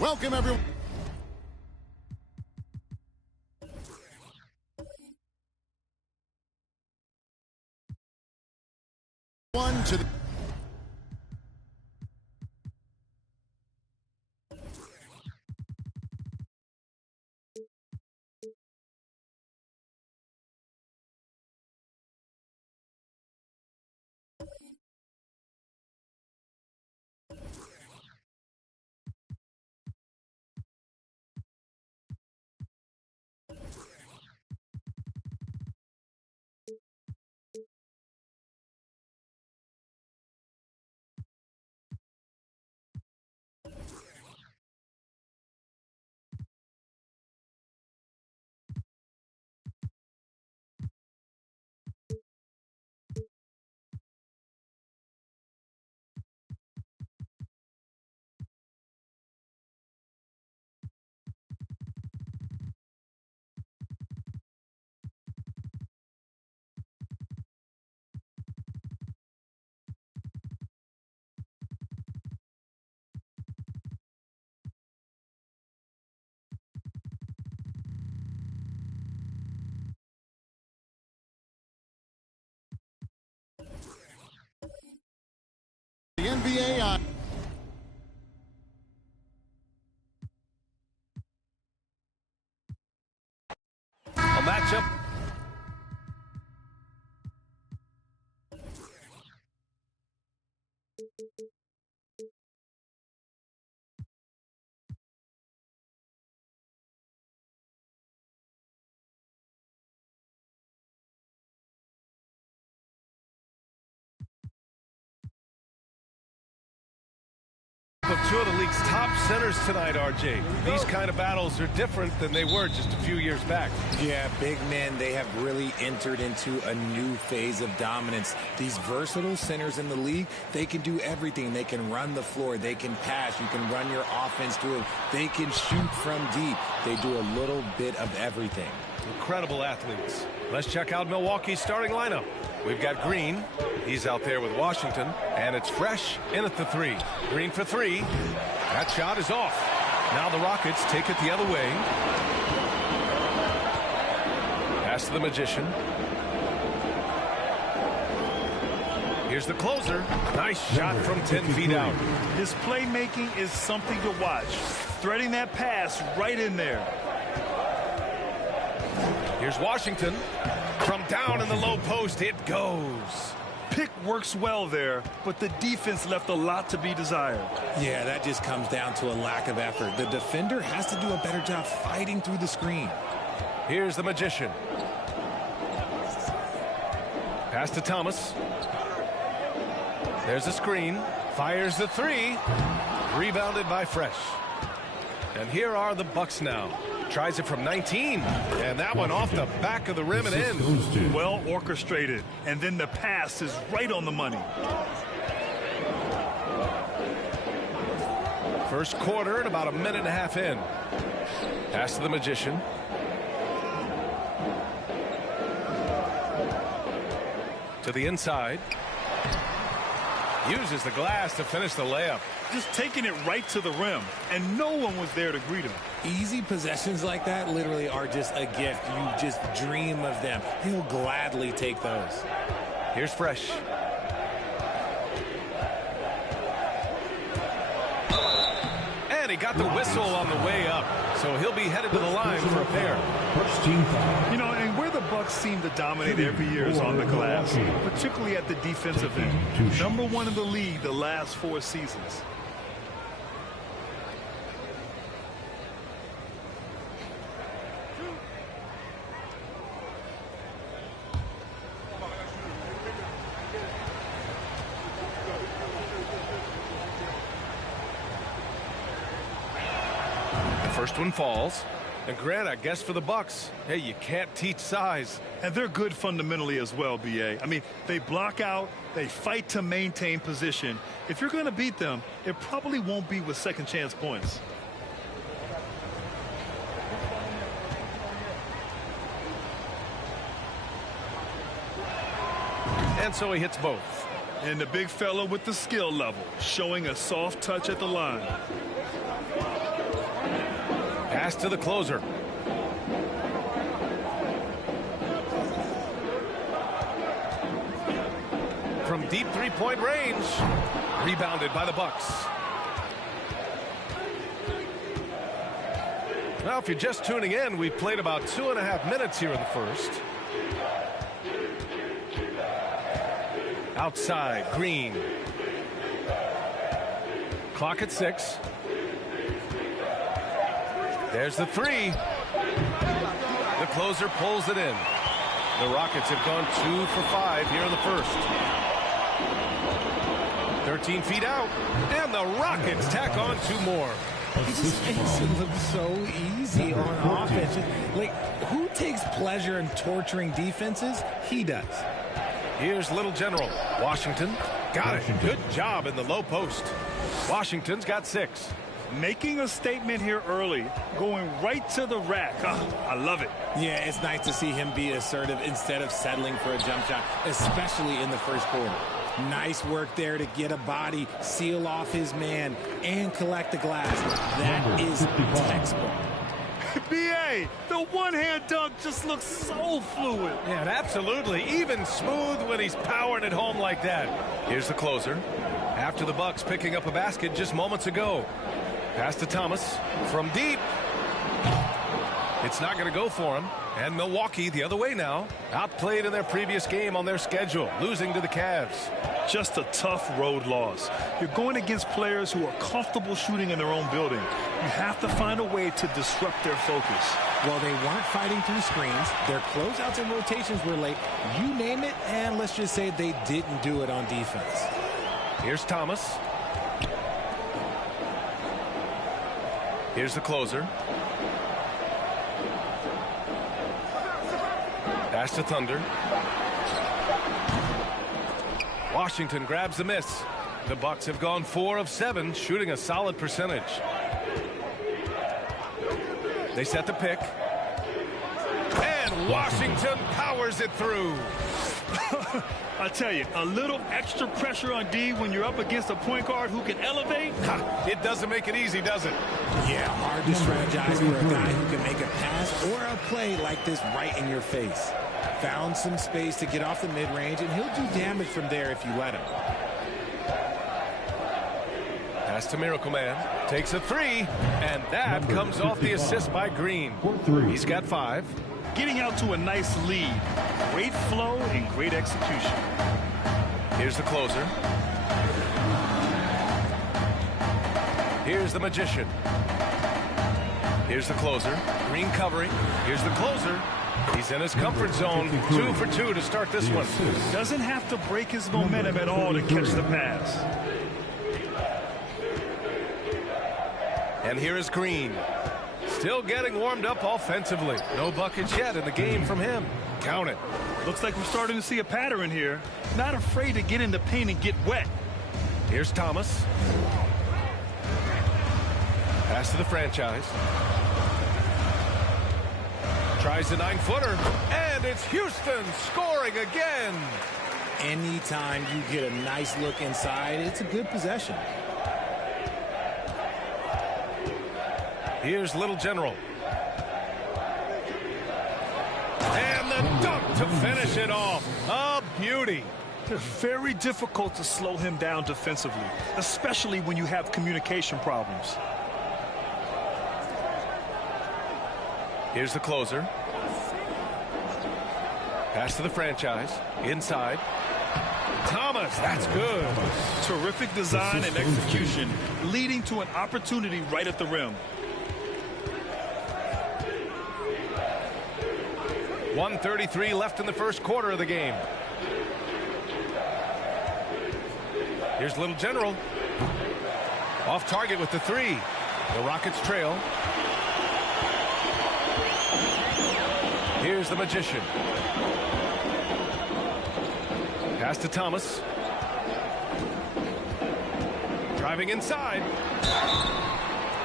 Welcome, everyone. To the NBA on. A matchup. Of two of the league's top centers tonight, RJ. These kind of battles are different than they were just a few years back. Yeah, big men, they have really entered into a new phase of dominance. These versatile centers in the league, they can do everything. They can run the floor, they can pass, you can run your offense through them, they can shoot from deep. They do a little bit of everything. Incredible athletes. Let's check out Milwaukee's starting lineup. We've got Green. He's out there with Washington. And it's Fresh in at the three. Green for three. That shot is off. Now the Rockets take it the other way. Pass to the Magician. Here's the closer. Nice shot from 10 feet out. His playmaking is something to watch. Threading that pass right in there. Here's Washington. From down in the low post, it goes. Pick works well there, but the defense left a lot to be desired. Yeah, that just comes down to a lack of effort. The defender has to do a better job fighting through the screen. Here's the Magician. Pass to Thomas. There's a screen. Fires the three. Rebounded by Fresh. And here are the Bucks now. Tries it from 19, and that one off the back of the rim and in. Well orchestrated, and then the pass is right on the money. First quarter and about a minute and a half in. Pass to the Magician. To the inside. Uses the glass to finish the layup. Just taking it right to the rim, and no one was there to greet him. Easy possessions like that literally are just a gift. You just dream of them. He'll gladly take those. Here's Fresh. And he got the whistle on the way up, so he'll be headed to the line for a pair. You know, and where the Bucks seem to dominate every year is on the glass, particularly at the defensive end. #1 in the league the last 4 seasons. First one falls. And Grant, I guess for the Bucks, hey, you can't teach size. And they're good fundamentally as well, B.A. I mean, they block out, they fight to maintain position. If you're going to beat them, it probably won't be with second chance points. and so he hits both. And the big fella with the skill level, showing a soft touch at the line. Pass to the closer. From deep three-point range. Rebounded by the Bucks. Now, if you're just tuning in, we've played about 2.5 minutes here in the first. Outside, Green. Clock at 6. There's the three. The closer pulls it in. The Rockets have gone 2 for 5 here in the first. 13 feet out, and the Rockets tack on 2 more. He just makes it look so easy on offense. Like, who takes pleasure in torturing defenses? He does. Here's Little General. Washington got it. Good job in the low post. Washington's got 6. Making a statement here early, going right to the rack. I love it. Yeah, it's nice to see him be assertive instead of settling for a jump shot, especially in the first quarter. Nice work there to get a body, seal off his man, and collect the glass. That is textbook. B.A., the one-hand dunk just looks so fluid. Yeah, and absolutely. Even smooth when he's powering it home like that. Here's the closer. After the Bucks picking up a basket just moments ago. Pass to Thomas from deep. It's not going to go for him. And Milwaukee the other way now. Outplayed in their previous game on their schedule, losing to the Cavs. Just a tough road loss. You're going against players who are comfortable shooting in their own building. You have to find a way to disrupt their focus. Well, they weren't fighting through screens. Their closeouts and rotations were late. You name it, and let's just say they didn't do it on defense. Here's Thomas. Here's the closer. Pass to Thunder. Washington grabs the miss. The Bucks have gone 4 of 7, shooting a solid percentage. They set the pick. And Washington powers it through. I tell you, a little extra pressure on D when you're up against a point guard who can elevate. It doesn't make it easy, does it? Yeah, hard to strategize for a guy who can make a pass or a play like this right in your face. Found some space to get off the mid-range, and he'll do damage from there if you let him. Pass to Miracle Man. Takes a 3, and that comes off the assist by Green. He's got 5. Getting out to a nice lead. Great flow and great execution. Here's the closer. Here's the Magician. Here's the closer. Green covering. Here's the closer. He's in his comfort zone. 2 for 2 to start this one. Doesn't have to break his momentum at all to catch the pass. And here is Green. Still getting warmed up offensively. No buckets yet in the game from him. Count it. Looks like we're starting to see a pattern here. Not afraid to get in the paint and get wet. Here's Thomas. Pass to the franchise. Tries the 9-footer. And it's Houston scoring again. Anytime you get a nice look inside, it's a good possession. Here's Little General. And the dunk to finish it off. A beauty. It's very difficult to slow him down defensively, especially when you have communication problems. Here's the closer. Pass to the franchise. Inside. Thomas, that's good. Terrific design and execution, leading to an opportunity right at the rim. 1:33 left in the first quarter of the game. Here's Little General. Off target with the 3. The Rockets trail. Here's the Magician. Pass to Thomas. Driving inside.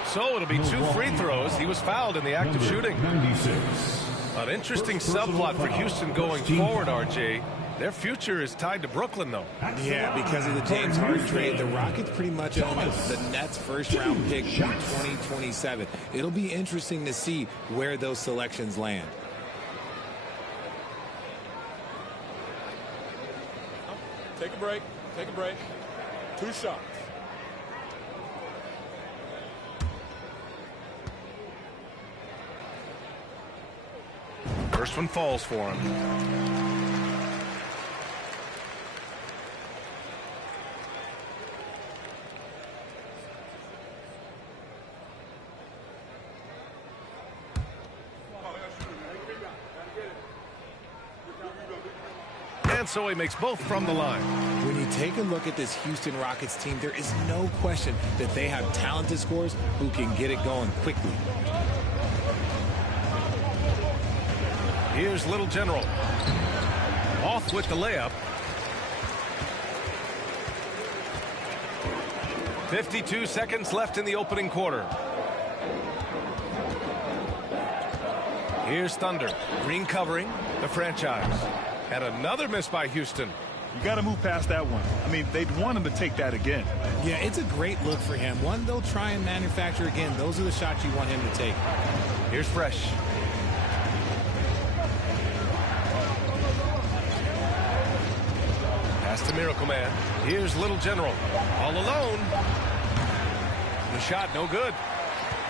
So it'll be 2 free throws. He was fouled in the act of shooting. 96. An interesting subplot for Houston going forward, RJ. Their future is tied to Brooklyn, though. Yeah, because of the James Harden trade, the Rockets pretty much own the Nets' first-round pick through 2027. It'll be interesting to see where those selections land. Take a break. Take a break. 2 shots. First one falls for him. And so he makes both from the line. When you take a look at this Houston Rockets team, there is no question that they have talented scorers who can get it going quickly. Here's Little General. Off with the layup. 52 seconds left in the opening quarter. Here's Thunder. Green covering the franchise. And another miss by Houston. You got to move past that one. I mean, they'd want him to take that again. Yeah, it's a great look for him. One they'll try and manufacture again. Those are the shots you want him to take. Here's Fresh. Pass to Miracle Man. Here's Little General. All alone. The shot, no good.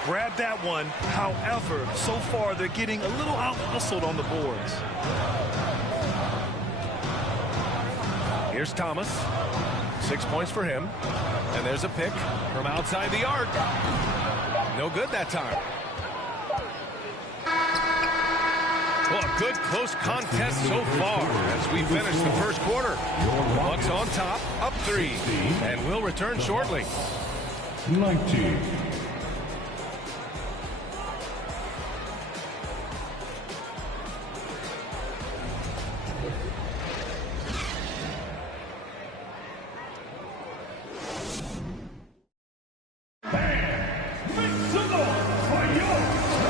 Grab that one. However, so far they're getting a little out-hustled on the boards. Here's Thomas. 6 points for him. And there's a pick from outside the arc. No good that time. Well, a good close contest so far as we finish the first quarter. Bucks on top, up 3. And we'll return shortly. 19.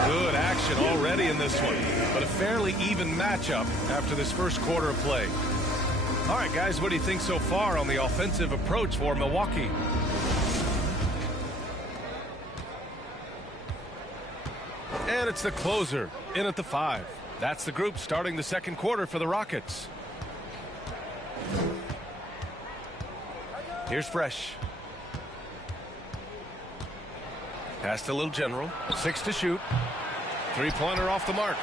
Good action already in this one, but a fairly even matchup after this first quarter of play. All right, guys, what do you think so far on the offensive approach for Milwaukee? And it's the closer in at the 5. That's the group starting the second quarter for the Rockets. Here's Fresh. Pass to Little General. 6 to shoot. 3-pointer off the mark.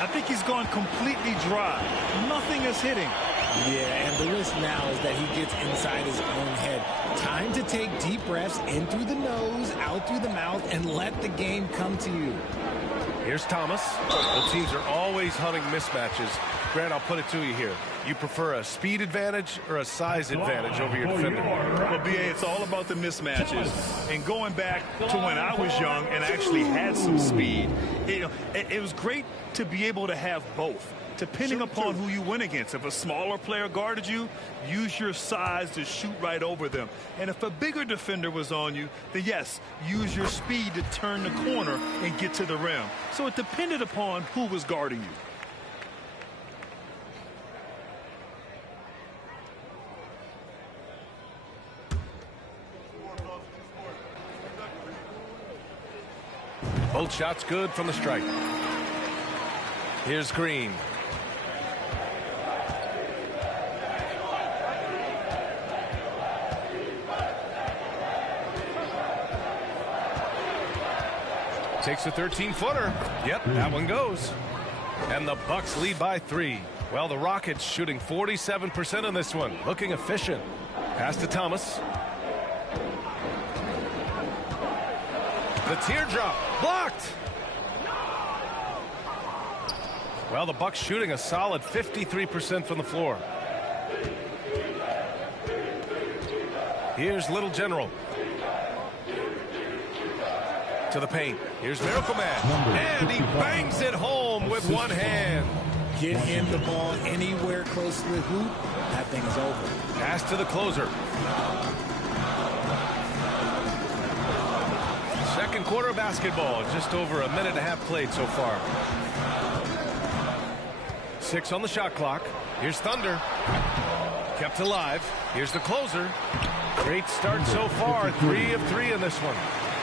I think he's gone completely dry. Nothing is hitting. Yeah, and the risk now is that he gets inside his own head. Time to take deep breaths in through the nose, out through the mouth, and let the game come to you. Here's Thomas. Both teams are always hunting mismatches. Grant, I'll put it to you here. You prefer a speed advantage or a size advantage over your defender? Well, B.A., it's all about the mismatches. And going back to when I was young and actually had some speed, it was great to be able to have both, depending upon who you went against. If a smaller player guarded you, use your size to shoot right over them. And if a bigger defender was on you, then yes, use your speed to turn the corner and get to the rim. So it depended upon who was guarding you. Both shots good from the strike. Here's Green. Takes a 13-footer. Yep, that one goes. And the Bucks lead by 3. Well, the Rockets shooting 47% on this one. Looking efficient. Pass to Thomas. The teardrop blocked. Well, the Bucks shooting a solid 53% from the floor. Here's Little General. To the paint. Here's Miracle Man. And he bangs it home with one hand. Get him the ball anywhere close to the hoop, that thing is over. Pass to the closer. Second quarter basketball. Just over a minute and a half played so far. 6 on the shot clock. Here's Thunder. Kept alive. Here's the closer. Great start so far. 3 of 3 in this one.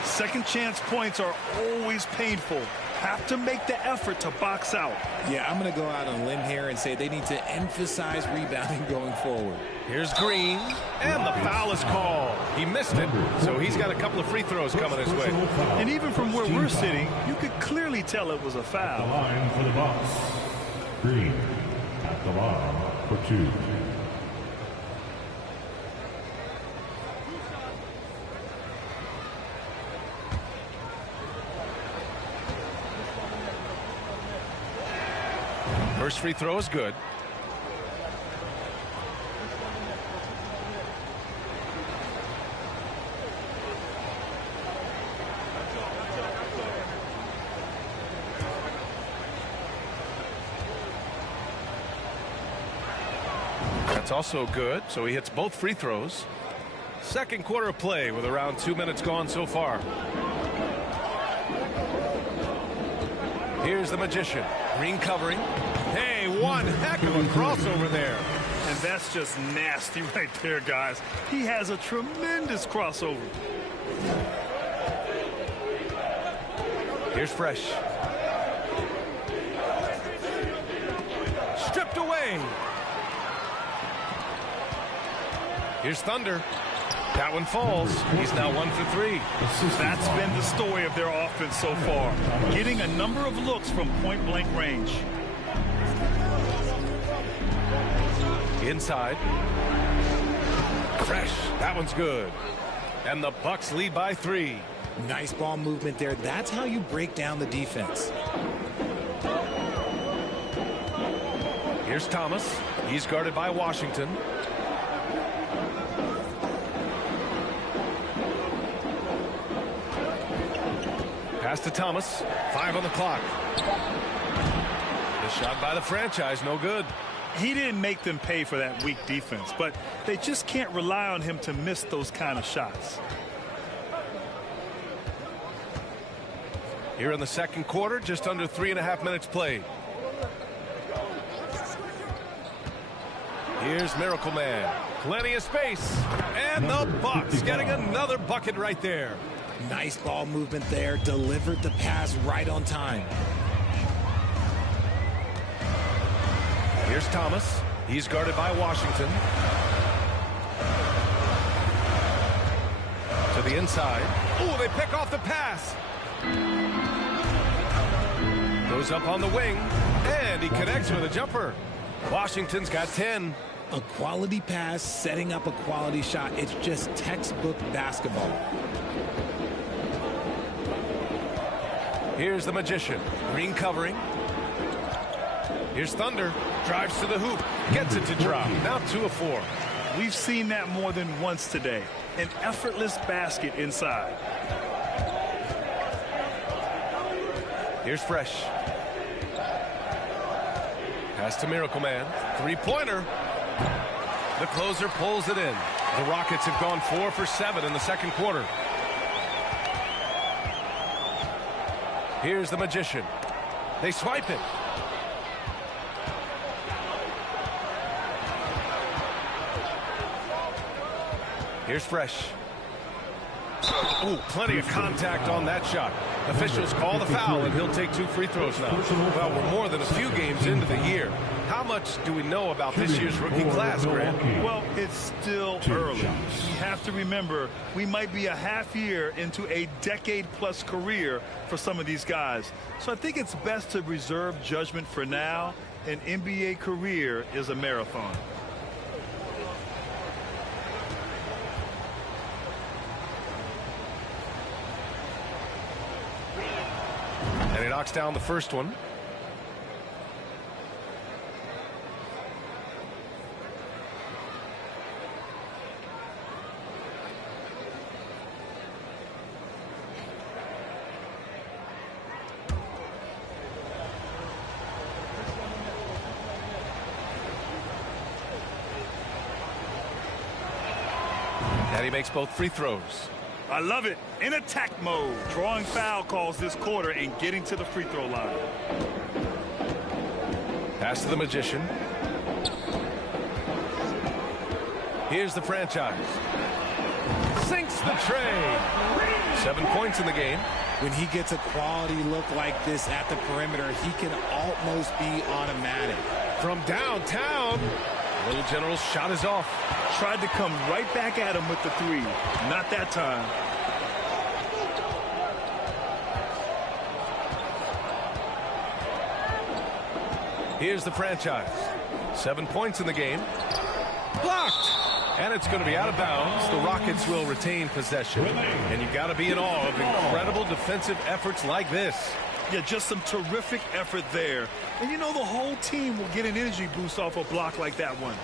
Second chance points are always painful. Have to make the effort to box out. Yeah, I'm going to go out on a limb here and say they need to emphasize rebounding going forward. Here's Green, and the foul is called. He missed it, so he's got a couple of free throws coming his way. And even from where we're sitting, you could clearly tell it was a foul. Line for the Bucks. Green at the line for 2. First free throw is good. That's also good, so he hits both free throws. Second quarter of play with around 2 minutes gone so far. Here's the Magician. Green covering. Hey, one heck of a crossover there. And that's just nasty right there, guys. He has a tremendous crossover. Here's Fresh. Stripped away. Here's Thunder. That one falls. He's now 1 for 3. That's been the story of their offense so far. Getting a number of looks from point-blank range. Inside. Fresh. That one's good. And the Bucks lead by 3. Nice ball movement there. That's how you break down the defense. Here's Thomas. He's guarded by Washington. Pass to Thomas. 5 on the clock. The shot by the franchise, no good. He didn't make them pay for that weak defense, but they just can't rely on him to miss those kind of shots. Here in the second quarter, just under 3.5 minutes played. Here's Miracle Man. Plenty of space. And the Bucks getting another bucket right there. Nice ball movement there. Delivered the pass right on time. Here's Thomas. He's guarded by Washington. To the inside. Oh, they pick off the pass. Goes up on the wing. And he connects with a jumper. Washington's got 10. A quality pass, setting up a quality shot. It's just textbook basketball. Here's the Magician. Green covering. Here's Thunder. Drives to the hoop. Gets it to drop. Now 2 of 4. We've seen that more than once today. An effortless basket inside. Here's Fresh. Pass to Miracle Man. 3-pointer. The closer pulls it in. The Rockets have gone 4 for 7 in the second quarter. Here's the Magician. They swipe it. Here's Fresh. Oh, plenty of contact on that shot. Officials call the foul, and he'll take 2 free throws now. Well, we're more than a few games into the year. How much do we know about this year's rookie class, Grant? Well, it's still early. You have to remember, we might be a half year into a decade-plus career for some of these guys. So I think it's best to reserve judgment for now. An NBA career is a marathon. And he knocks down the first one. And he makes both free throws. I love it. In attack mode. Drawing foul calls this quarter and getting to the free throw line. Pass to the magician. Here's the franchise. Sinks the tray. 7 points in the game. When he gets a quality look like this at the perimeter, he can almost be automatic. From downtown, Little General's shot is off. Tried to come right back at him with the three. Not that time. Here's the franchise. 7 points in the game. Blocked. And it's going to be out of bounds. The Rockets will retain possession. And you've got to be in awe of incredible defensive efforts like this. Yeah, just some terrific effort there. And you know the whole team will get an energy boost off a block like that one.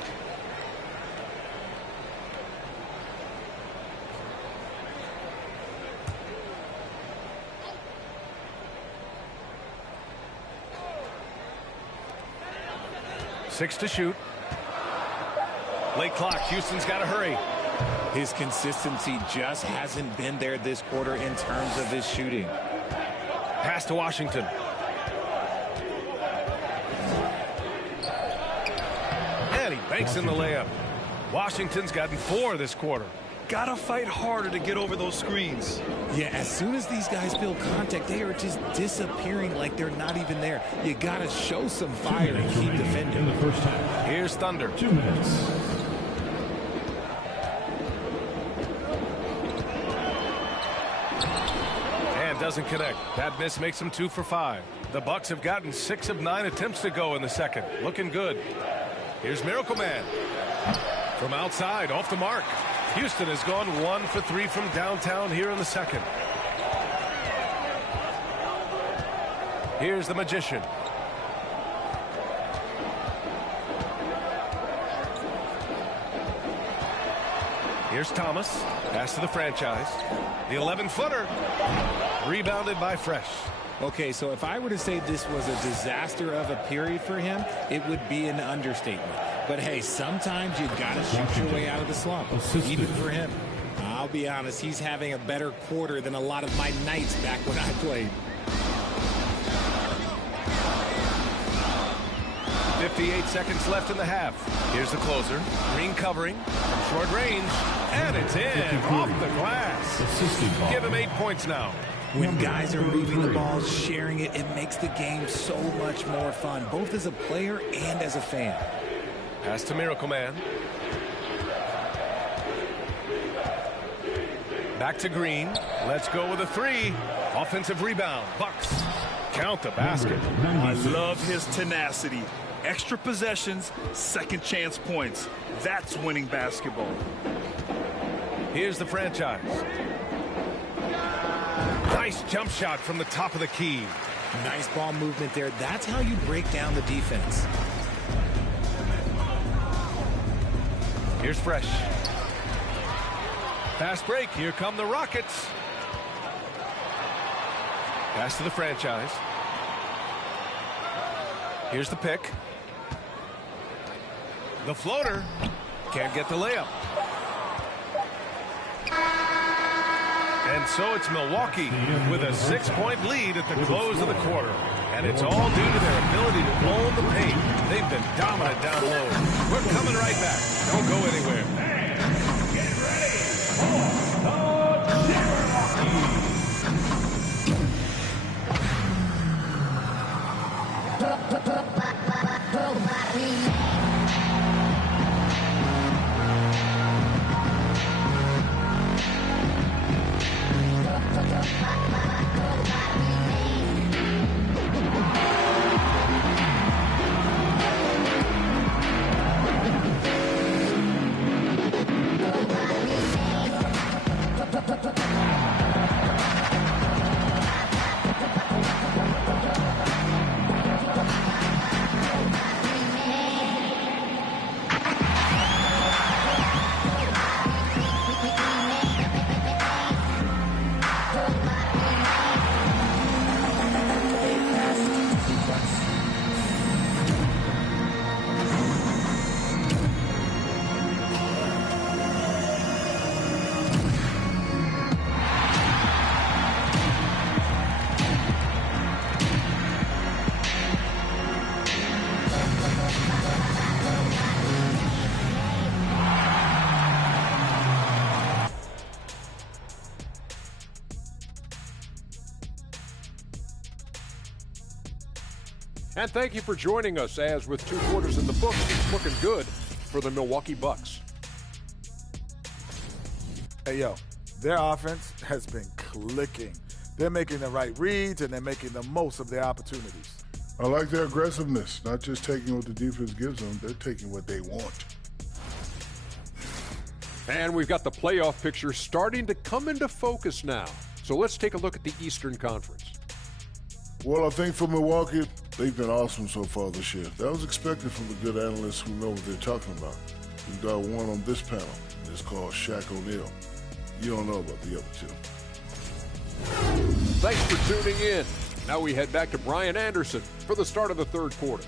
Six to shoot. Late clock. Houston's got to hurry. His consistency just hasn't been there this quarter in terms of his shooting. Pass to Washington. And he banks in the layup. Washington's gotten 4 this quarter. Gotta fight harder to get over those screens. Yeah, as soon as these guys feel contact, they are just disappearing like they're not even there. You gotta show some fire and keep defending. In the first half. Here's Thunder. 2 minutes. And doesn't connect. That miss makes him 2 for 5. The Bucks have gotten 6 of 9 attempts to go in the second. Looking good. Here's Miracle Man. From outside, off the mark. Houston has gone 1 for 3 from downtown here in the second. Here's the magician. Here's Thomas. Pass to the franchise. The 11-footer. Rebounded by Fresh. Okay, so if I were to say this was a disaster of a period for him, it would be an understatement. But hey, sometimes you gotta shoot your way out of the slump, even for him. I'll be honest, he's having a better quarter than a lot of my nights back when I played. 58 seconds left in the half. Here's the closer. Green covering from short range. And it's in off the glass. Give him 8 points now. When guys are moving the ball, sharing it, it makes the game so much more fun, both as a player and as a fan. Pass to Miracle Man. Back to Green. Let's go with a 3. Offensive rebound. Bucks count the basket. I love his tenacity. Extra possessions, second chance points. That's winning basketball. Here's the franchise. Nice jump shot from the top of the key. Nice ball movement there. That's how you break down the defense. Here's Fresh. Fast break. Here come the Rockets. Pass to the franchise. Here's the pick. The floater. Can't get the layup. And so it's Milwaukee with a 6-point lead at the close of the quarter. And it's all due to their ability to own the paint. They've been dominant down low. We're coming right back. Don't go anywhere. Get ready for And thank you for joining us, as with 2 quarters in the books, it's looking good for the Milwaukee Bucks. Hey, yo, their offense has been clicking. They're making the right reads, and they're making the most of their opportunities. I like their aggressiveness, not just taking what the defense gives them, they're taking what they want. And we've got the playoff picture starting to come into focus now. So let's take a look at the Eastern Conference. Well, I think for Milwaukee, they've been awesome so far this year. That was expected from the good analysts who know what they're talking about. We've got one on this panel. It's called Shaq O'Neal. You don't know about the other two. Thanks for tuning in. Now we head back to Brian Anderson for the start of the 3rd quarter.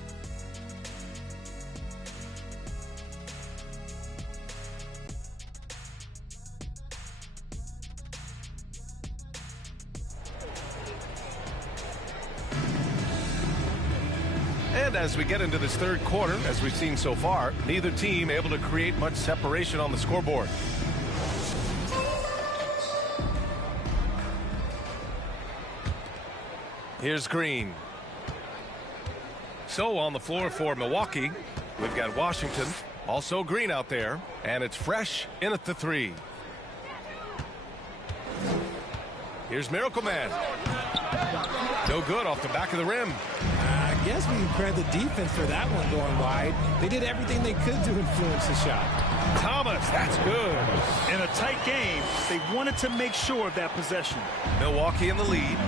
And as we get into this 3rd quarter, as we've seen so far, neither team able to create much separation on the scoreboard. Here's Green. So on the floor for Milwaukee, we've got Washington, also Green out there, and it's Fresh in at the 3. Here's Miracle Man. No good off the back of the rim. I guess we can credit the defense for that one going wide. They did everything they could to influence the shot. Thomas, that's good. In a tight game, they wanted to make sure of that possession. Milwaukee in the lead.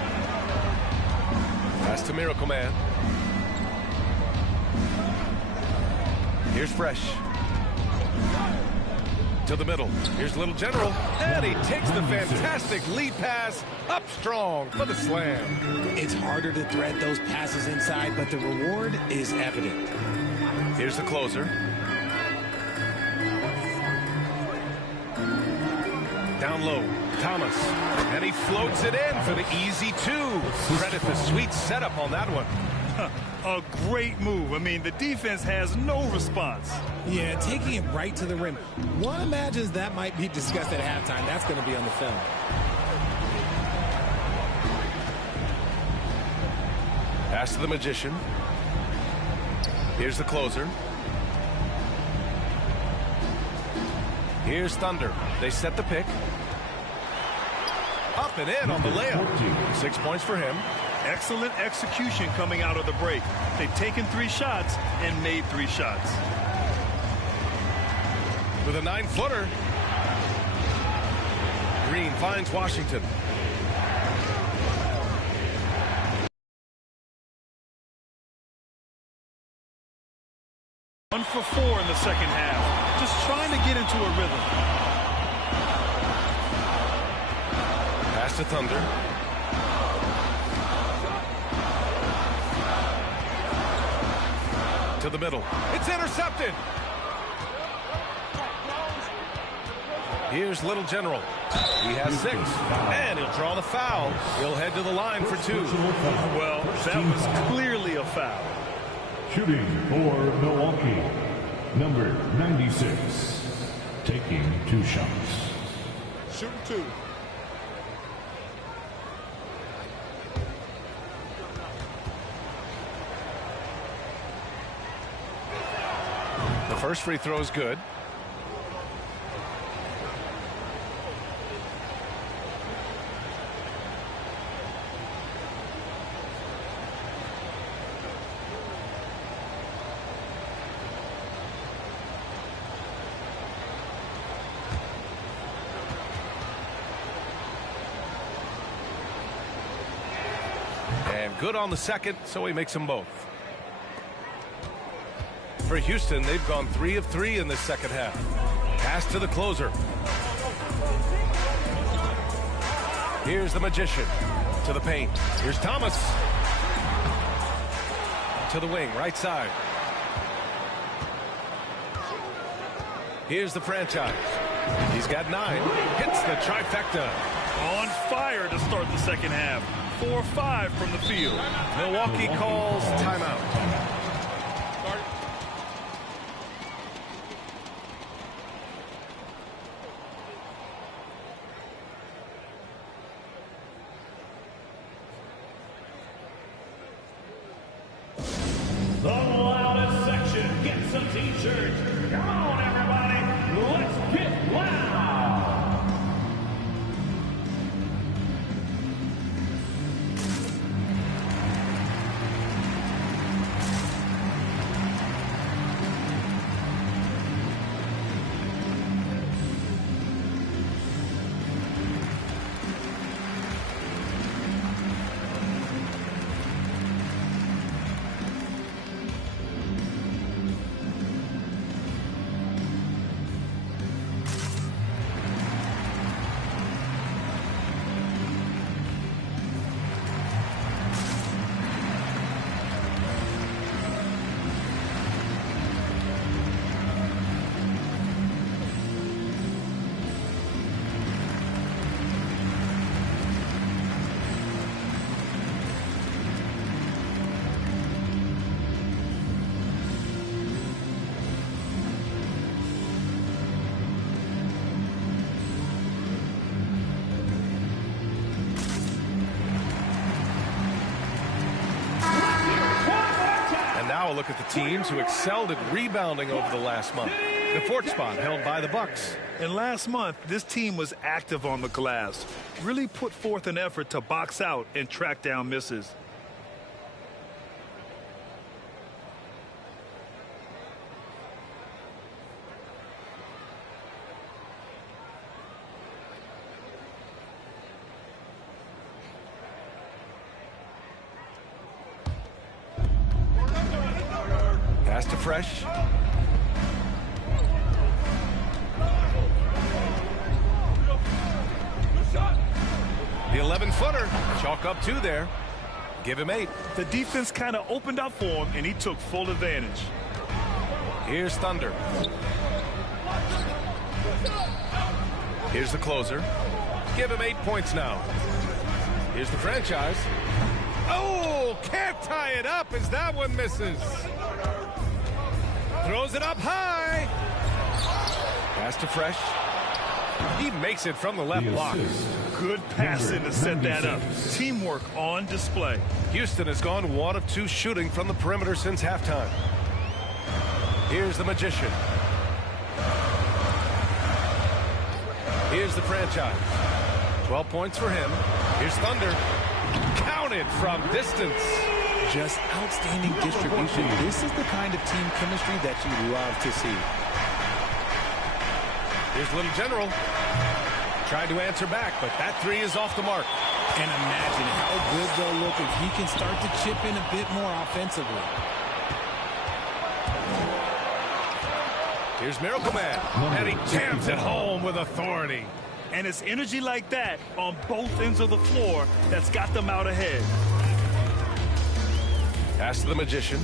Pass to Miracle Man. Here's Fresh. To the middle. Here's Little General. And he takes the fantastic lead pass up strong for the slam. It's harder to thread those passes inside, but the reward is evident. Here's the closer. Down low. Thomas. And he floats it in for the easy 2. Credit the sweet setup on that one. A great move. I mean, the defense has no response. Yeah, taking it right to the rim. One imagines that might be discussed at halftime. That's going to be on the film. Pass to the Magician. Here's the closer. Here's Thunder. They set the pick. Up and in on the layup. 6 points for him. Excellent execution coming out of the break. They've taken 3 shots and made 3 shots. With a 9-footer. Green finds Washington. One for 4 in the second half. Just trying to get into a rhythm. Pass to Thunder. To the middle. It's intercepted. Here's Little General. He has 6. And he'll draw the foul. He'll head to the line for 2. Well, that was clearly a foul. Shooting for Milwaukee, number 96, taking 2 shots. Shooting 2. The first free throw is good. And good on the second, so he makes them both. For Houston, they've gone 3 of 3 in this second half. Pass to the closer. Here's the Magician. To the paint. Here's Thomas. To the wing, right side. Here's the franchise. He's got 9. Hits the trifecta. On fire to start the second half. 4-5 from the field. Milwaukee calls timeout. The loudest section gets a t-shirt. Come on, everybody. Let's get loud. Now a look at the teams who excelled at rebounding over the last month. The fourth spot held by the Bucks. And last month, this team was active on the glass, really put forth an effort to box out and track down misses. Pass to Fresh. The 11-footer. Chalk up 2 there. Give him 8. The defense kind of opened up for him, and he took full advantage. Here's Thunder. Here's the closer. Give him 8 points now. Here's the franchise. Oh, can't tie it up as that one misses. Throws it up high. Pass to Fresh. He makes it from the left block. Good passing to set that up. Teamwork on display. Houston has gone 1 of 2 shooting from the perimeter since halftime. Here's the Magician. Here's the franchise. 12 points for him. Here's Thunder. Counted from distance. Just outstanding distribution. This is the kind of team chemistry that you love to see. Here's Little General. Tried to answer back, but that 3 is off the mark. And imagine how good they'll look if he can start to chip in a bit more offensively. Here's Miracle Man. And he jams it home with authority. And it's energy like that on both ends of the floor that's got them out ahead. Pass to the Magician.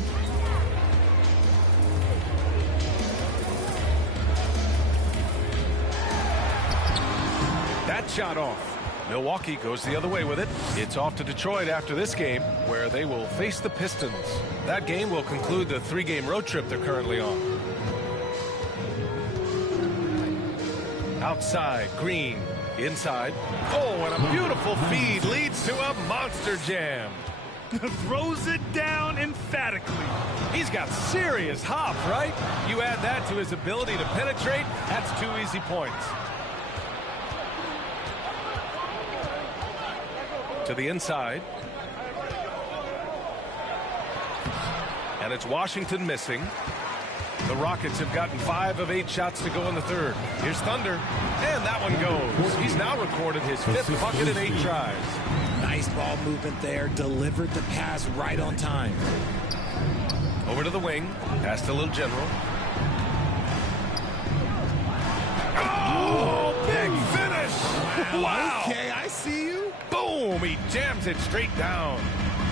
That shot off. Milwaukee goes the other way with it. It's off to Detroit after this game, where they will face the Pistons. That game will conclude the 3-game road trip they're currently on. Outside, Green. Inside. Oh, and a beautiful feed leads to a monster jam. Throws it down emphatically. He's got serious hop, right? You add that to his ability to penetrate, that's 2 easy points. To the inside. And it's Washington missing. The Rockets have gotten 5 of 8 shots to go in the third. Here's Thunder. And that one goes. He's now recorded his 5th bucket in 8 tries. Nice ball movement there. Delivered the pass right on time. Over to the wing. Pass to Little General. Oh, big finish. Wow. Okay, I see you. Boom. He jams it straight down.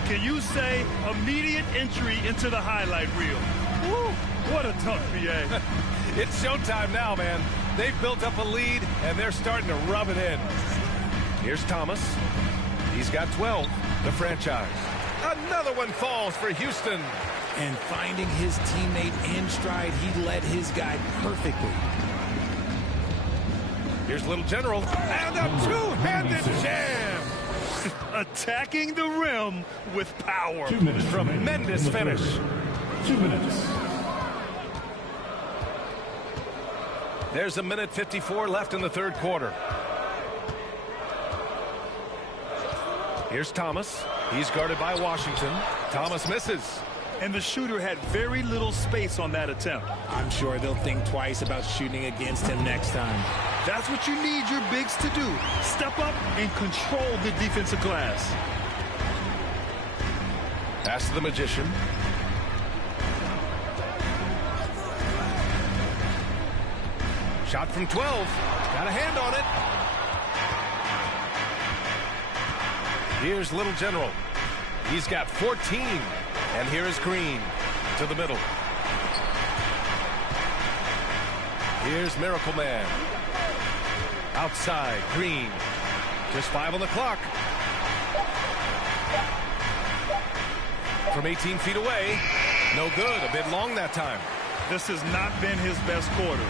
Can you say immediate entry into the highlight reel? Woo, what a tough PA. It's showtime now, man. They've built up a lead, and they're starting to rub it in. Here's Thomas. He's got 12, the franchise. Another one falls for Houston. And finding his teammate in stride, he led his guy perfectly. Here's Little General, and a two-handed jam. Attacking the rim with power. Tremendous finish. 2 minutes. There's a minute 54 left in the third quarter. Here's Thomas. He's guarded by Washington. Thomas misses. And the shooter had very little space on that attempt. I'm sure they'll think twice about shooting against him next time. That's what you need your bigs to do. Step up and control the defensive glass. Pass to the Magician. Shot from 12. Got a hand on it. Here's Little General. He's got 14. And here is Green to the middle. Here's Miracle Man. Outside, Green. Just 5 on the clock. From 18 feet away. No good. A bit long that time. This has not been his best quarter.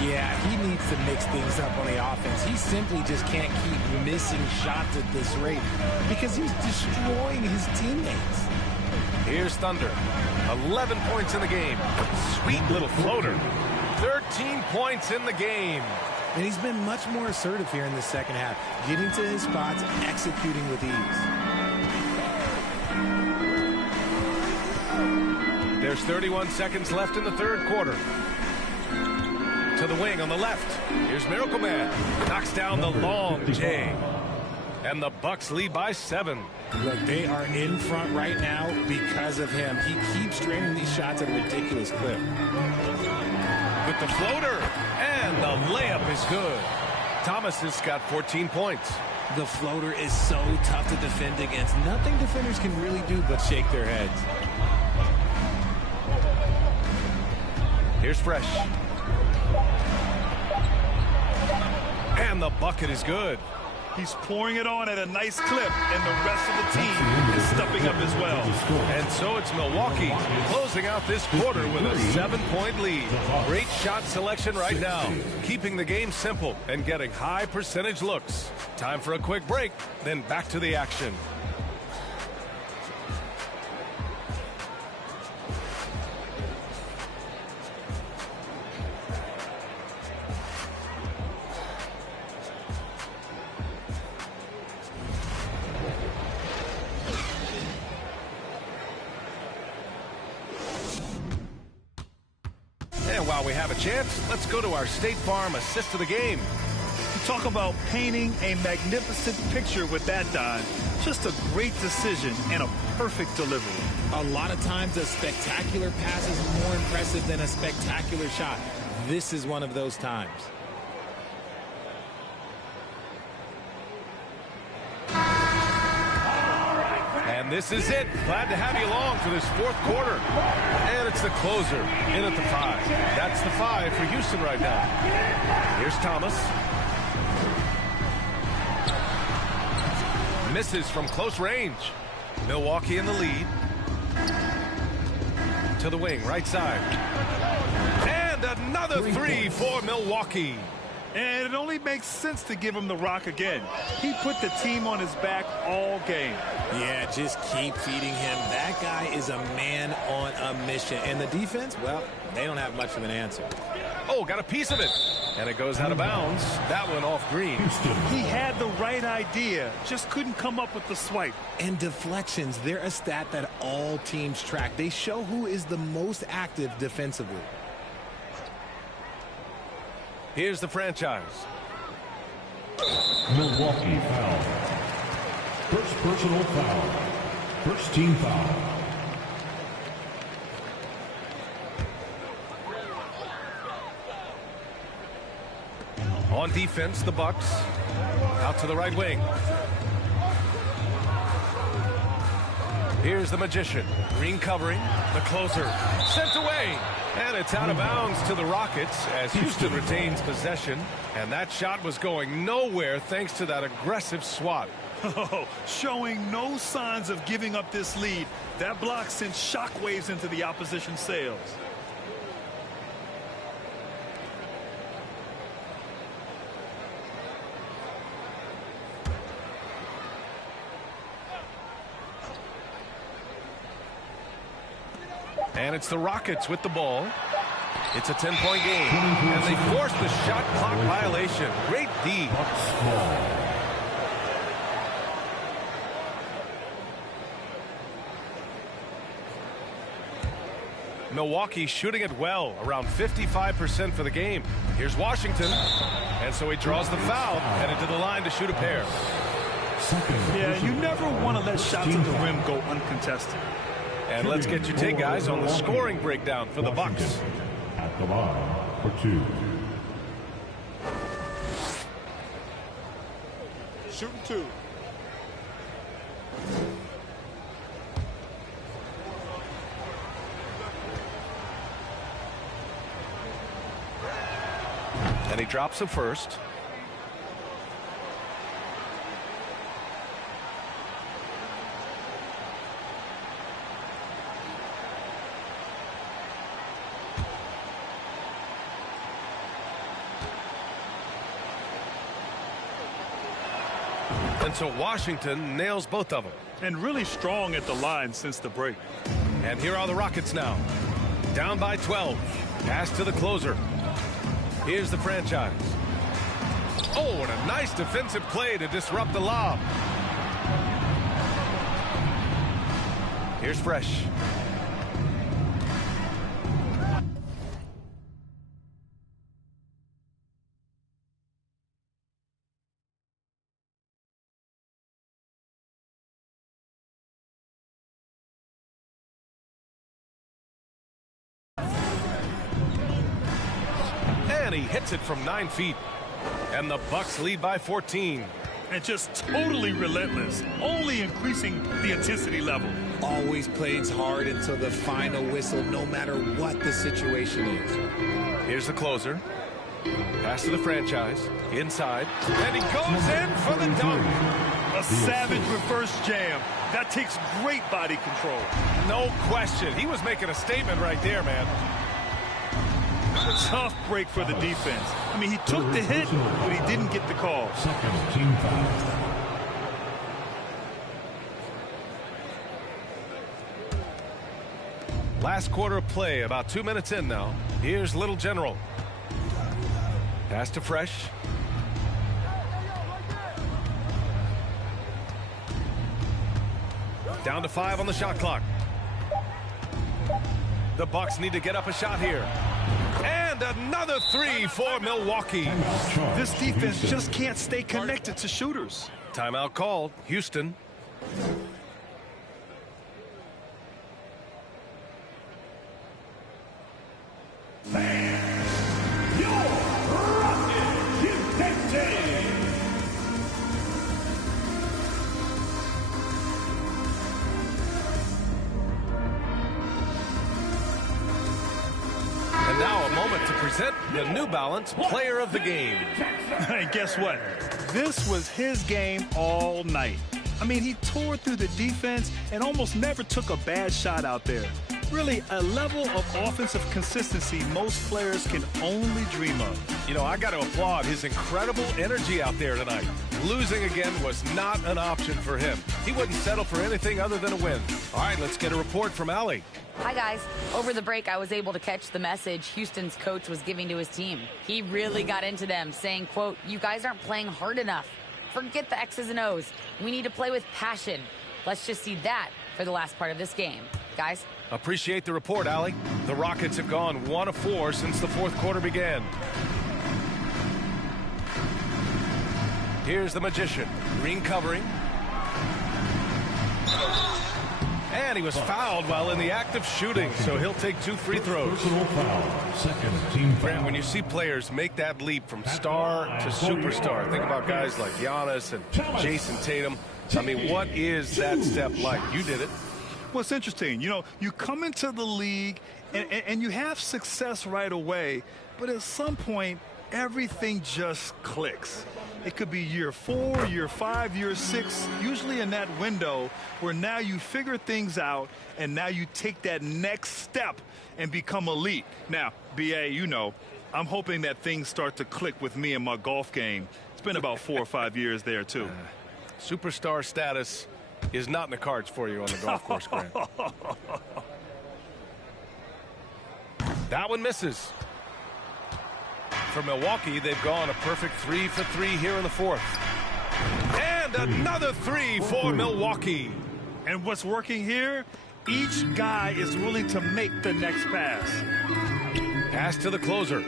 Yeah, he needs to mix things up on the offense. He simply just can't keep missing shots at this rate because he's destroying his teammates. Here's Thunder. 11 points in the game. Sweet little floater. 13 points in the game. And he's been much more assertive here in the second half, getting to his spots, executing with ease. There's 31 seconds left in the third quarter. To the wing on the left. Here's Miracle Man. Knocks down the long J. And the Bucks lead by 7. Look, they are in front right now because of him. He keeps draining these shots at a ridiculous clip. With the floater. And the layup is good. Thomas has got 14 points. The floater is so tough to defend against. Nothing defenders can really do but shake their heads. Here's Fresh. And the bucket is good. He's pouring it on at a nice clip, and the rest of the team is stepping up as well. And so it's Milwaukee closing out this quarter with a 7-point lead. Great shot selection right now, keeping the game simple and getting high percentage looks. Time for a quick break, then back to the action. And while we have a chance, let's go to our State Farm assist of the game. You talk about painting a magnificent picture with that dive. Just a great decision and a perfect delivery. A lot of times a spectacular pass is more impressive than a spectacular shot. This is one of those times. And this is it. Glad to have you along for this fourth quarter. And it's the closer in at the 5. That's the 5 for Houston right now. Here's Thomas. Misses from close range. Milwaukee in the lead. To the wing, right side. And another 3 for Milwaukee. And it only makes sense to give him the rock again. He put the team on his back all game. Yeah, just keep feeding him. That guy is a man on a mission. And the defense, well, they don't have much of an answer. Oh, got a piece of it. And it goes out of bounds. That one off Green. He had the right idea, just couldn't come up with the swipe. And deflections, they're a stat that all teams track. They show who is the most active defensively. Here's the franchise. Milwaukee foul. First personal foul. First team foul. On defense, the Bucks. Out to the right wing. Here's the Magician. Green covering. The closer. Sent away. And it's out of bounds to the Rockets as Houston retains possession. And that shot was going nowhere thanks to that aggressive swat. Oh, showing no signs of giving up this lead. That block sent shockwaves into the opposition sails. And it's the Rockets with the ball. It's a 10-point game. And they force the shot clock violation. Great D. Milwaukee shooting it well, around 55% for the game. Here's Washington. And so he draws the foul, headed to the line to shoot a pair. Yeah, you never want to let shots at the rim go uncontested. And let's get your take, guys, on the scoring breakdown for the Bucks. At the line for 2. Shooting 2. And he drops the first. And so Washington nails both of them. And really strong at the line since the break. And here are the Rockets now. Down by 12. Pass to the closer. Here's the franchise. Oh, and a nice defensive play to disrupt the lob. Here's Fresh. And he hits it from 9 feet. And the Bucks lead by 14. And just totally relentless, only increasing the intensity level. Always plays hard until the final whistle, no matter what the situation is. Here's the closer. Pass to the franchise. Inside. And he goes in for the dunk. A savage reverse jam. That takes great body control. No question. He was making a statement right there, man. Tough break for the defense. I mean, he took the hit, but he didn't get the call. Second team foul. Last quarter of play, about 2 minutes in now. Here's Little General. Pass to Fresh. Down to 5 on the shot clock. The Bucks need to get up a shot here. And another 3 for Milwaukee. This defense just can't stay connected to shooters. Timeout called. Houston. And now a moment to present the New Balance Player of the Game. And guess what? This was his game all night. I mean, he tore through the defense and almost never took a bad shot out there. Really, a level of offensive consistency most players can only dream of. You know, I got to applaud his incredible energy out there tonight. Losing again was not an option for him. He wouldn't settle for anything other than a win. All right, let's get a report from Allie. Hi, guys. Over the break, I was able to catch the message Houston's coach was giving to his team. He really got into them, saying, quote, "You guys aren't playing hard enough. Forget the X's and O's. We need to play with passion. Let's just see that for the last part of this game. Guys?" Appreciate the report, Allie. The Rockets have gone 1 of 4 since the fourth quarter began. Here's the Magician. Green covering. And he was fouled while in the act of shooting, so he'll take 2 free throws. Personal foul. Second team foul. Grant, when you see players make that leap from star to superstar, think about guys like Giannis and Jason Tatum. I mean, what is that step like? You did it. Well, it's interesting. You know, you come into the league and you have success right away, but at some point, everything just clicks. It could be year 4, year 5, year 6, usually in that window where now you figure things out and now you take that next step and become elite. Now, BA, you know, I'm hoping that things start to click with me in my golf game. It's been about 4 or 5 years there, too. Superstar status is not in the cards for you on the golf course, Grant. That one misses. For Milwaukee, they've gone a perfect 3 for 3 here in the fourth. And another 3 for Milwaukee. And what's working here? Each guy is willing to make the next pass. Pass to the closer.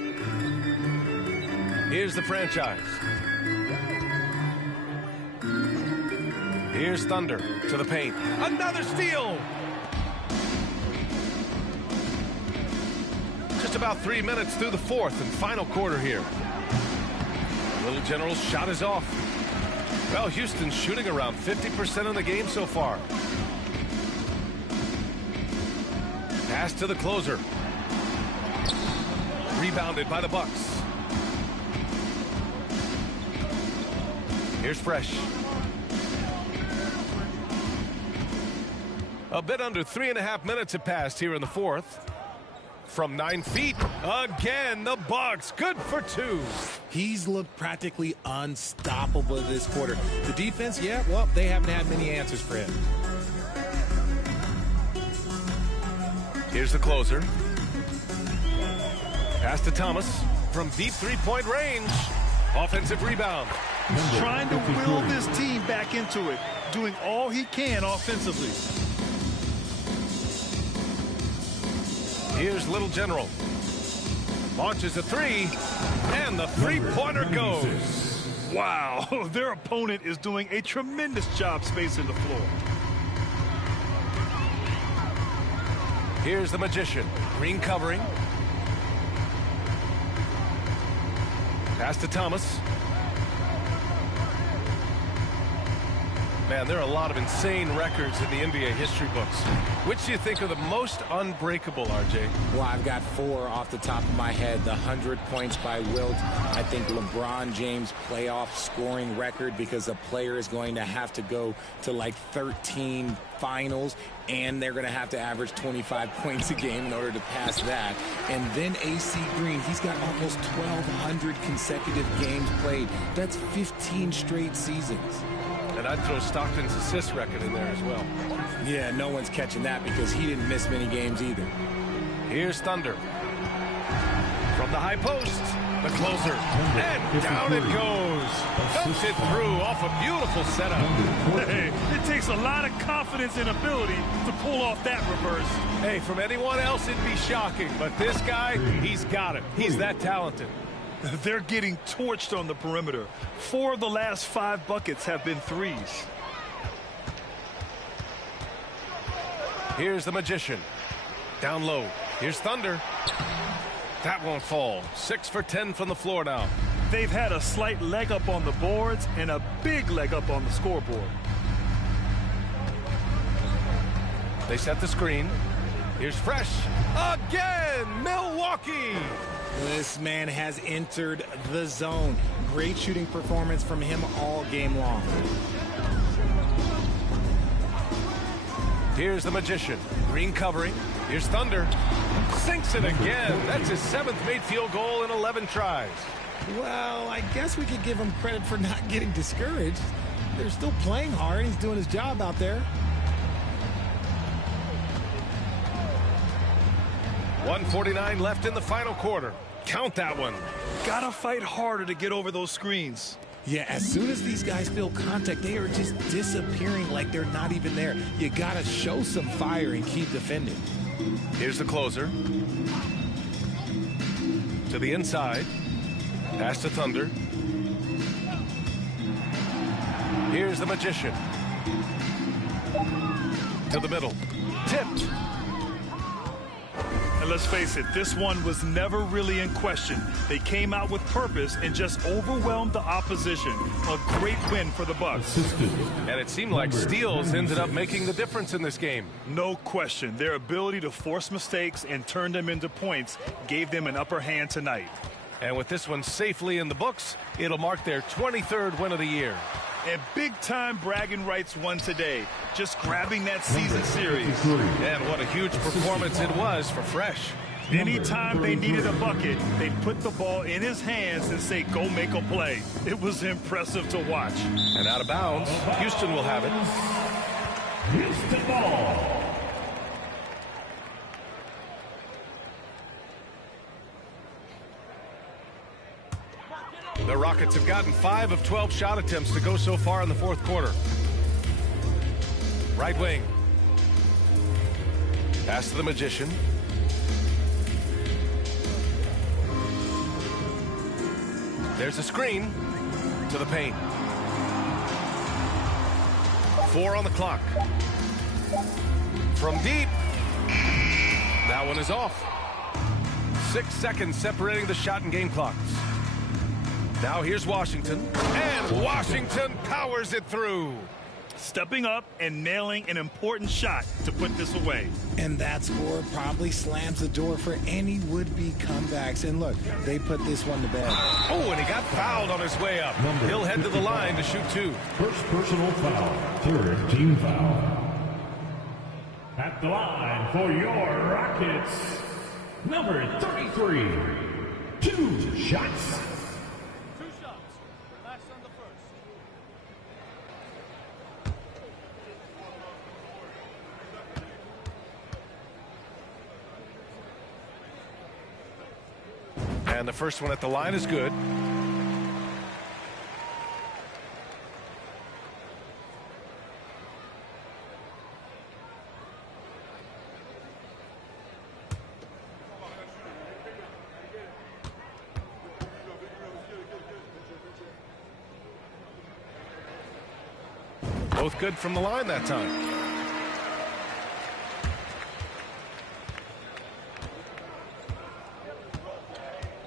Here's the franchise. Here's Thunder to the paint. Another steal. Just about 3 minutes through the fourth and final quarter here. Little General's shot is off. Well, Houston's shooting around 50% in the game so far. Pass to the closer. Rebounded by the Bucks. Here's Fresh. A bit under 3.5 minutes have passed here in the fourth. From 9 feet, again, the Bucks, good for 2. He's looked practically unstoppable this quarter. The defense, yeah, well, they haven't had many answers for him. Here's the closer. Pass to Thomas from deep three-point range. Offensive rebound. He's trying to will this team back into it, doing all he can offensively. Here's Little General. Launches a 3, and the three-pointer goes. Wow, their opponent is doing a tremendous job spacing the floor. Here's the Magician. Green covering. Pass to Thomas. Man, there are a lot of insane records in the NBA history books. Which do you think are the most unbreakable, RJ? Well, I've got 4 off the top of my head. The 100 points by Wilt. I think LeBron James playoff scoring record, because a player is going to have to go to like 13 finals, and they're going to have to average 25 points a game in order to pass that. And then AC Green, he's got almost 1,200 consecutive games played. That's 15 straight seasons. And I'd throw Stockton's assist record in there as well. Yeah, no one's catching that because he didn't miss many games either. Here's Thunder. From the high post, the closer. And down it goes. Dumps it through off a beautiful setup. Hey, it takes a lot of confidence and ability to pull off that reverse. Hey, from anyone else, it'd be shocking. But this guy, he's got it. He's that talented. They're getting torched on the perimeter. 4 of the last 5 buckets have been threes. Here's the Magician. Down low. Here's Thunder. That won't fall. 6 for 10 from the floor now. They've had a slight leg up on the boards and a big leg up on the scoreboard. They set the screen. Here's Fresh. Again, Milwaukee. This man has entered the zone. Great shooting performance from him all game long. Here's the Magician. Green covering. Here's Thunder. Sinks it again. That's his 7th made field goal in 11 tries. Well, I guess we could give him credit for not getting discouraged. They're still playing hard. He's doing his job out there. 1:49 left in the final quarter. Count that one. Gotta fight harder to get over those screens. Yeah, as soon as these guys feel contact, they are just disappearing like they're not even there. You gotta show some fire and keep defending. Here's the closer. To the inside. Pass to Thunder. Here's the Magician. To the middle. Tipped. And let's face it, this one was never really in question. They came out with purpose and just overwhelmed the opposition. A great win for the Bucks. And it seemed like steals ended up making the difference in this game. No question. Their ability to force mistakes and turn them into points gave them an upper hand tonight. And with this one safely in the books, it'll mark their 23rd win of the year. And big-time bragging rights won today, just grabbing that season series. And what a huge performance it was for Fresh. Anytime they needed a bucket, they'd put the ball in his hands and say, go make a play. It was impressive to watch. And out of bounds, Houston will have it. Houston ball. the Rockets have gotten 5 of 12 shot attempts to go so far in the fourth quarter. Right wing. Pass to the Magician. There's a screen to the paint. 4 on the clock. From deep. That one is off. 6 seconds separating the shot and game clocks. Now here's Washington. And Washington powers it through. Stepping up and nailing an important shot to put this away. And that score probably slams the door for any would-be comebacks. And look, they put this one to bed. Oh, and he got fouled on his way up. He'll head to the line to shoot 2. First personal foul. Third team foul. At the line for your Rockets, number 33. 2 shots. And the first one at the line is good. Both good from the line that time.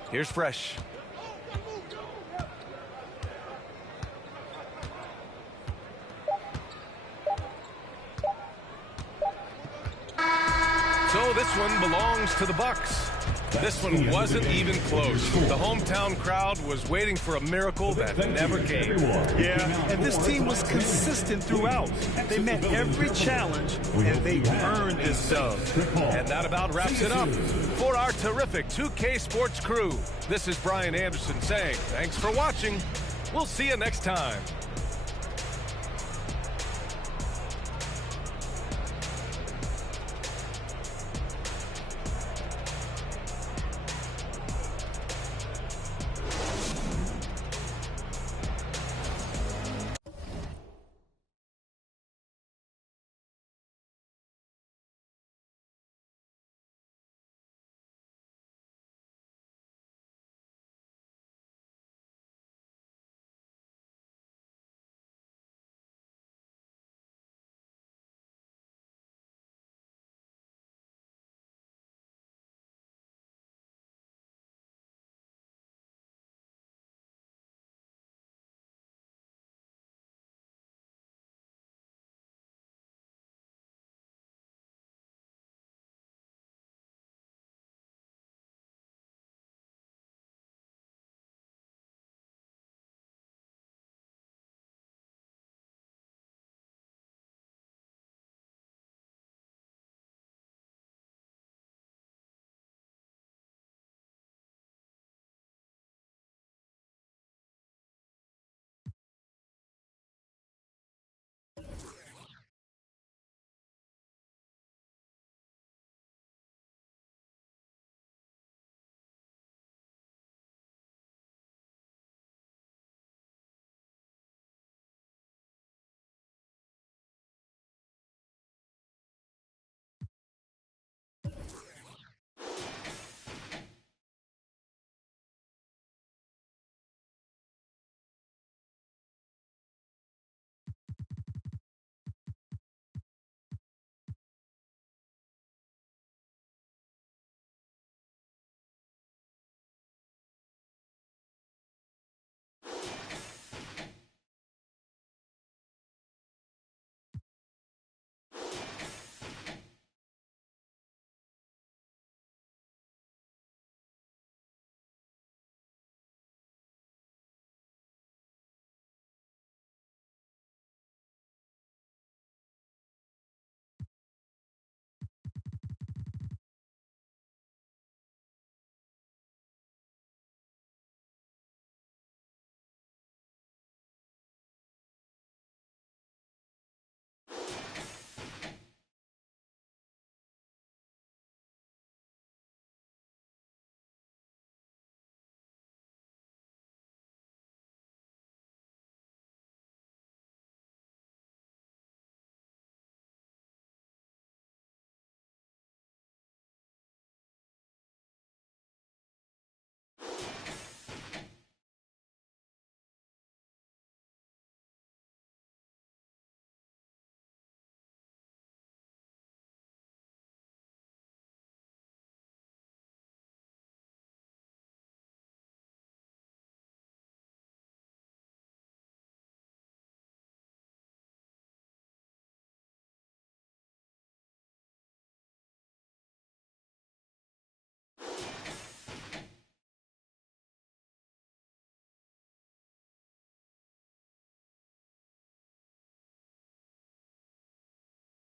Here's Fresh. So this one belongs to the Bucks. This one wasn't even close. The hometown crowd was waiting for a miracle that never came. Yeah, and this team was consistent throughout. They met every challenge, and they earned this dub. And that about wraps it up. For our terrific 2K Sports crew, this is Brian Anderson saying thanks for watching. We'll see you next time.